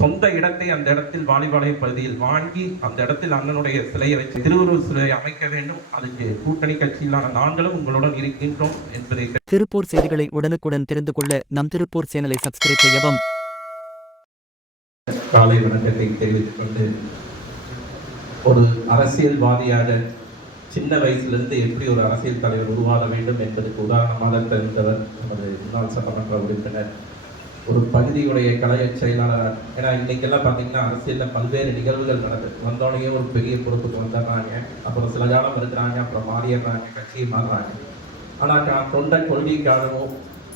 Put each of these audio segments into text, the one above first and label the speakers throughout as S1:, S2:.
S1: சொந்த இடத்தை அந்த இடத்தில் வாலிபாளையம் பகுதியில் வாங்கி அந்த இடத்தில் அண்ணனுடைய சிலையை வச்சு திருவுருவ சிலையை அமைக்க வேண்டும். அதுக்கு கூட்டணி கட்சியிலான நாங்களும் உங்களுடன் இருக்கின்றோம் என்பதை
S2: திருப்பூர் செய்திகளை உடனுக்குடன் தெரிந்து கொள்ள நம் திருப்பூர் சேனலை சப்ஸ்கிரைப் செய்யவும்.
S1: காலை வணக்கத்தை தெரிவித்துக் கொண்டு ஒரு அரசியல்வாதியாக சின்ன வயசிலிருந்து எப்படி ஒரு அரசியல் தலைவர் உருவாக வேண்டும் என்பதற்கு உதாரணமாக தெரிந்தவர் நமது முன்னாள் சட்டமன்ற உறுப்பினர் ஒரு பகுதியுடைய கலைய செயலாளராக ஏன்னா இன்றைக்கெல்லாம் பார்த்தீங்கன்னா அரசியலில் பல்வேறு நிகழ்வுகள் நடக்குது வந்தோடனே ஒரு பெரிய பொறுப்புக்கு வந்துடுறாங்க அப்புறம் சில காலம் இருக்கிறாங்க அப்புறம் மாறிடுறாங்க கட்சியை மாறுறாங்க. ஆனால் நான் கொண்ட கொள்கைக்காகவும்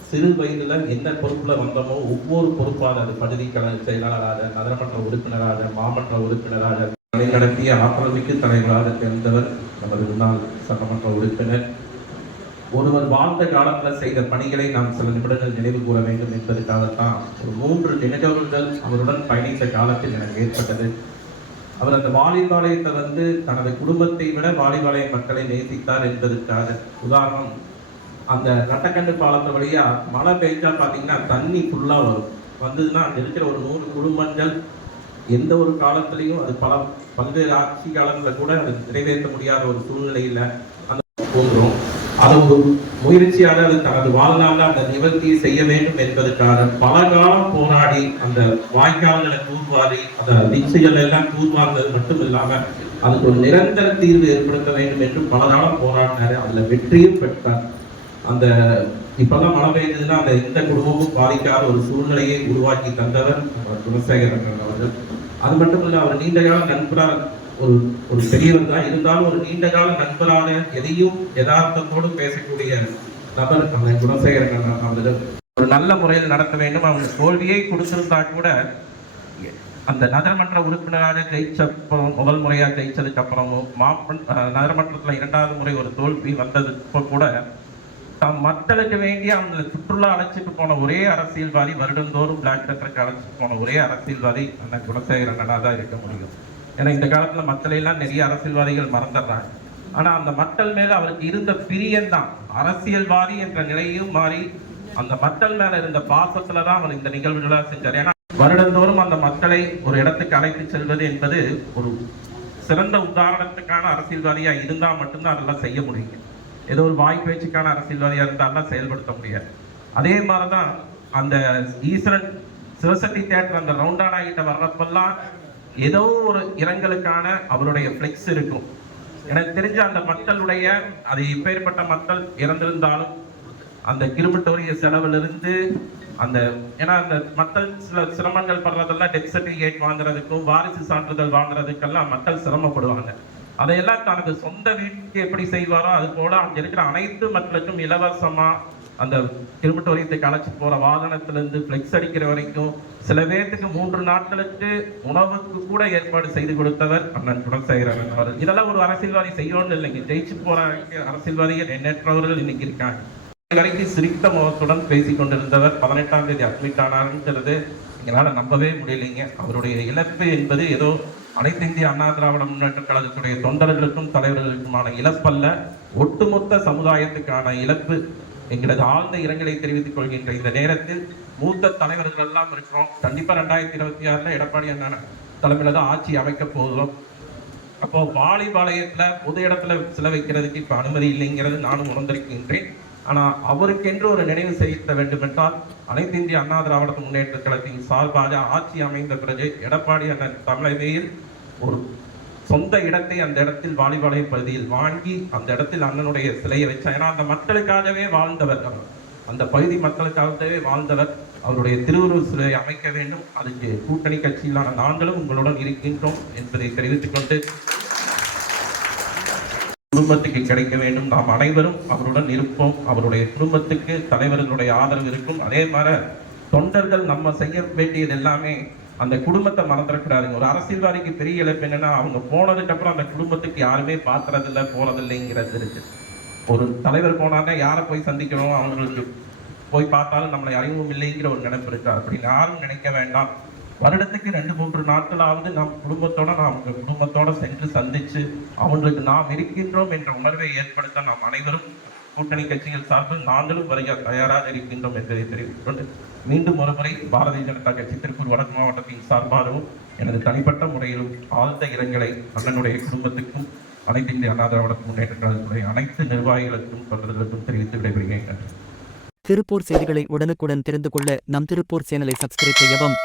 S1: சிறு வயதில் என்ன பொறுப்பில் வந்தோமோ ஒவ்வொரு பொறுப்பாக அது பகுதி கலை செயலாளராக நகரமன்ற உறுப்பினராக மாமன்ற உறுப்பினராக நடத்திய ஆக்கிரமிக்கு தலைவராக தேர்ந்தவர் நமது முன்னாள் சட்டமன்ற உறுப்பினர் ஒருவர் வாழ்ந்த காலத்தில் செய்த பணிகளை நாம் சில நிமிடங்கள் நினைவு கூற வேண்டும் என்பதற்காகத்தான் ஒரு மூன்று நிகழ்வுகள் அவருடன் பயணித்த காலத்தில் எனக்கு ஏற்பட்டது. அவர் அந்த வாலிபாளையத்தை வந்து தனது குடும்பத்தை விட வாலிபாளைய மக்களை நேசித்தார் என்பதற்காக. உதாரணம் அந்த நட்டக்கண்டு பாலத்து வழியா மழை பெய்ஞ்சா பார்த்தீங்கன்னா தண்ணி ஃபுல்லா வரும். வந்ததுன்னா அங்கே இருக்கிற ஒரு நூறு குடும்பங்கள் எந்த ஒரு காலத்திலையும் அது பல பல்வேறு ஆட்சி காலங்களில் கூட அது நிறைவேற்ற முடியாத ஒரு சூழ்நிலையில் அந்த போன்றோம் அது ஒரு முயற்சியால் அது தனது வாழ்நாளில் அந்த நிவர்த்தியை செய்ய வேண்டும் என்பதற்காக பல காலம் போராடி அந்த வாய்க்கால்களை தூர்வாரி அந்த வீழ்ச்சிகள் எல்லாம் தூர்வார்ந்தது மட்டும் இல்லாமல் அதுக்கு ஒரு நிரந்தர தீர்வு ஏற்படுத்த வேண்டும் என்று பல காலம் போராடினாரு. அதுல வெற்றியும் பெற்றார். அந்த இப்பெல்லாம் மழை பெய்ததுன்னா அந்த எந்த குடும்பமும் பாதிக்காத ஒரு சூழ்நிலையை உருவாக்கி தந்தவர் குணசேகரன் அவர்கள். அது மட்டும் இல்லை அவர் நீண்ட காலம் நண்பராக ஒரு ஒரு பெரியவர் தான். இருந்தாலும் ஒரு நீண்ட கால நண்பரான எதையும் யதார்த்தத்தோடு பேசக்கூடிய நபர் அந்த குணசேகரன் அவர்கள். ஒரு நல்ல முறையில் நடத்த வேண்டும். அவங்க தோல்வியை கொடுத்திருந்தா கூட அந்த நகரமன்ற உறுப்பினராக ஜெயிச்சப்பறம் முதல் முறையா ஜெயிச்சதுக்கு அப்புறமும் மாப்பன் நகரமன்றத்தில் நகரமன்றத்துல இரண்டாவது முறை ஒரு தோல்வி வந்தது கூட தம் மக்களுக்கு வேண்டிய அந்த சுற்றுலா அழைச்சிட்டு போன ஒரே அரசியல்வாதி வருடந்தோறும் பிளாக் டெக்கருக்கு அழைச்சிட்டு போன ஒரே அரசியல்வாதி அந்த குணசேகரன் தான் இருக்க முடியும். ஏன்னா இந்த காலத்துல மக்களை எல்லாம் நிறைய அரசியல்வாதிகள் மறந்துடுறாங்க. ஆனா அந்த மக்கள் மேல அவருக்கு இருந்த பிரியம் தான். அரசியல்வாதி என்ற நிலையும் மாறி அந்த மக்கள் மேல இருந்த பாசத்துல தான் அவர் இந்த நிகழ்வுகளா செஞ்சார். ஏன்னா வருடந்தோறும் அந்த மக்களை ஒரு இடத்துக்கு அழைத்து செல்வது என்பது ஒரு சிறந்த உதாரணத்துக்கான அரசியல்வாதியா இருந்தா மட்டும்தான் அதெல்லாம் செய்ய முடியும். ஏதோ ஒரு வாய் பேச்சுக்கான அரசியல்வாதியா இருந்தாலும் செயல்படுத்த முடியாது. அதே மாதிரிதான் அந்த ஈஸ்வரன் சிவசக்தி தேட்டர் அந்த ரவுண்டானா கிட்ட வர்றப்பெல்லாம் ஏதோ ஒரு இரங்கலுக்கான அவருடைய ஃபிளெக்ஸ் இருக்கும். எனக்கு தெரிஞ்ச அந்த மக்களுடைய அது இப்பேற்பட்ட மக்கள் இறந்திருந்தாலும் அந்த கிருமிட்டோரிய செலவிலிருந்து அந்த ஏன்னா அந்த மக்கள் சில சிரமங்கள் படுறதெல்லாம் டெத் சர்டிஃபிகேட் வாங்குறதுக்கும் வாரிசு சான்றிதழ் வாங்குறதுக்கெல்லாம் மக்கள் சிரமப்படுவாங்க. அதையெல்லாம் தனது சொந்த வீட்டுக்கு எப்படி செய்வாரோ அது போல அங்க இருக்கிற அனைத்து மக்களுக்கும் இலவசமா அந்த கிருமட்டோரியத்துக்கு அழைச்சிட்டு போற வாகனத்திலிருந்து ஃப்ளெக்ஸ் அடிக்கிற வரைக்கும் சில பேர்த்துக்கு மூன்று நாட்களுக்கு உணவுக்கு கூட ஏற்பாடு செய்து கொடுத்தவர் அண்ணன் குணசேகரன் அவர்கள். இதெல்லாம் ஒரு அரசியல்வாதி செய்யணும்னு இல்லைங்க. ஜெயிச்சு போற அரசியல்வாதிகள் எண்ணற்றவர்கள் இன்னைக்கு இருக்காங்க. வரைக்கும் சிரித்த முகத்துடன் பேசிக் கொண்டிருந்தவர் பதினெட்டாம் தேதி அட்மிட் ஆனாருங்கிறது எங்களால் நம்பவே முடியலைங்க. அவருடைய இழப்பு என்பது ஏதோ அனைத்து இந்திய அண்ணா திராவிட முன்னேற்ற கழகத்துடைய தொண்டர்களுக்கும் தலைவர்களுக்குமான இழப்பல்ல. ஒட்டுமொத்த சமுதாயத்துக்கான இழப்பு. எங்களது ஆழ்ந்த இரங்கலை தெரிவித்துக் கொள்கின்ற இந்த நேரத்தில் மூத்த தலைவர்கள் எல்லாம் இருக்கிறோம். கண்டிப்பா ரெண்டாயிரத்தி இருபத்தி ஆறுல எடப்பாடி அண்ணா தலைமையில தான் ஆட்சி அமைக்க போகிறோம். அப்போ வாலிபாளையத்துல பொது இடத்துல சில வைக்கிறதுக்கு இப்ப அனுமதி இல்லைங்கிறது நானும் உணர்ந்திருக்கின்றேன். ஆனால் அவருக்கென்று ஒரு நினைவு செய்த வேண்டும் என்றால் அனைத்து இந்திய அண்ணா திராவிட முன்னேற்ற கழகத்தின் சார்பாக ஆட்சி அமைந்த பிறகு எடப்பாடி அண்ணன் தமிழகையில் ஒரு சொந்த இடத்தை அந்த இடத்தில் வாலிபாளையம் பகுதியில் வாங்கி அந்த இடத்தில் அண்ணனுடைய சிலையை வச்சார் ஏன்னா அந்த மக்களுக்காகவே வாழ்ந்தவர் அவர். அந்த பகுதி மக்களுக்காகவே வாழ்ந்தவர் அவருடைய திருவுருவ சிலையை அமைக்க வேண்டும் அதுக்கு கூட்டணி கட்சியிலான நாங்களும் உங்களுடன் இருக்கின்றோம் என்பதை தெரிவித்துக் கொண்டு குடும்பத்துக்கு கிடைக்க வேண்டும். நாம் அனைவரும் அவருடன் இருப்போம். அவருடைய குடும்பத்துக்கு தலைவர்களுடைய ஆதரவு இருக்கும். அதே மாதிரி தொண்டர்கள் நம்ம செய்ய வேண்டியது எல்லாமே அந்த குடும்பத்தை மறந்துடக்கூடாதுங்க. ஒரு அரசியல்வாதிக்கு பெரிய இழப்பு என்னன்னா அவங்க போனதுக்கு அப்புறம் அந்த குடும்பத்துக்கு யாருமே பாத்துறதில்ல போறதில்லைங்கிறது இருக்கு. ஒரு தலைவர் போனாங்க யாரை போய் சந்திக்கணும்? அவங்களுக்கு போய் பார்த்தாலும் நம்மளை அறிவும் இல்லைங்கிற ஒரு நினைப்பு இருக்கா. அப்படின்னு யாரும் நினைக்க வேண்டாம். வருடத்துக்கு ரெண்டு மூன்று நாட்களாவது நாம் குடும்பத்தோட நாம் அவங்க குடும்பத்தோட சென்று சந்திச்சு அவங்களுக்கு நாம் இருக்கின்றோம் என்ற உணர்வை ஏற்படுத்த நாம் அனைவரும் கூட்டணி கட்சிகள் சார்பில் நாங்களும் வரைய தயாராக இருக்கின்றோம் என்பதை தெரிவித்துக் கொண்டு மீண்டும் ஒருமுறை பாரதிய ஜனதா கட்சி திருப்பூர் வடக்கு மாவட்டத்தின் சார்பாகவும் எனது தனிப்பட்ட முறையிலும் ஆழ்ந்த இரங்கலை அண்ணனுடைய குடும்பத்துக்கும் அனைத்து இந்திய அண்ணா திராவிட முன்னேற்ற அனைத்து நிர்வாகிகளுக்கும் தொண்டர்களுக்கும் தெரிவித்து விடைபெறுகிறேன்.
S2: திருப்பூர் செய்திகளை உடனுக்குடன் தெரிந்து கொள்ள நம் திருப்பூர் சேனலை சப்ஸ்கிரைப் செய்யவும்